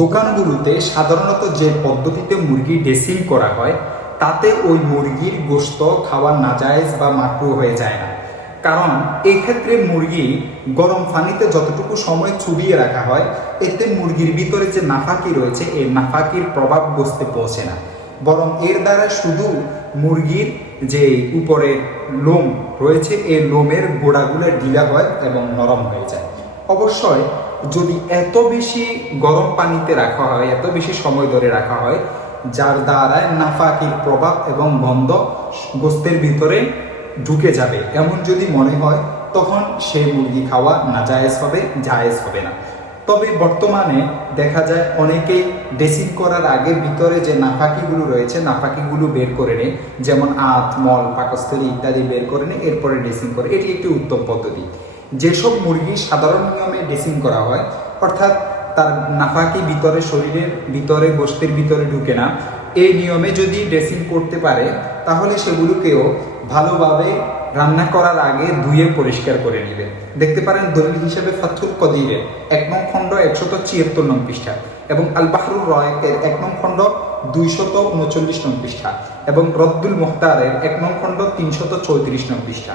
দোকানগুলোতে সাধারণত যে পদ্ধতিতে মুরগি ড্রেসিং করা হয়, তাতে ওই মুরগির গোস্ত খাওয়া নাজায়েজ বা মাকরু হয়ে যায় না। কারণ এক্ষেত্রে মুরগি গরম পানিতে যতটুকু সময় চুবিয়ে রাখা হয়, এতে মুরগির ভিতরে যে নাফাকি রয়েছে, এই নাফাকির প্রভাব বসতে পৌঁছে না। বরং এর দ্বারা শুধু মুরগির যে উপরে লোম রয়েছে, এই লোমের গোড়াগুলো ঢিলা হয় এবং নরম হয়ে যায়। অবশ্যই যদি এত বেশি গরম পানিতে রাখা হয়, এত বেশি সময় ধরে রাখা হয়, যার দ্বারা নাফাকির প্রভাব এবং গন্ধ গোস্তের ভিতরে ঢুকে যাবে। এমন যদি মনে হয়, তখন সেই মুরগি খাওয়া নাজায়েজ হবে, জায়েজ হবে না। তবে বর্তমানে দেখা যায় অনেকেই ড্রেসিং করার আগে ভিতরে যে নাফাকিগুলো রয়েছে, নাফাকিগুলো বের করে নেয়। যেমন আত, মল, পাকস্থলী ইত্যাদি বের করে নেয়, এরপরে ড্রেসিং করে। এটি একটি উত্তম পদ্ধতি। যেসব মুরগি সাধারণ নিয়মে ড্রেসিং করা হয়, অর্থাৎ তার নাফাকি ভিতরে শরীরের ভিতরে গোষ্ঠীর ভিতরে ঢুকে না, এই নিয়মে যদি ড্রেসিং করতে পারে, তাহলে সেগুলোকেও ভালোভাবে রান্না করার আগে ধুয়ে পরিষ্কার করে নেবে। দেখতে পারেন দলিল হিসেবে ফাথুল কদিরে এক নং খণ্ড একশত ছিয়াত্তর নং পৃষ্ঠা এবং আল বাহরুর রয়েকের এক নং খণ্ড দুইশত উনচল্লিশ নং পৃষ্ঠা এবং রদ্দুল মুখতারের এক নং খণ্ড তিনশত চৌত্রিশ নং পৃষ্ঠা।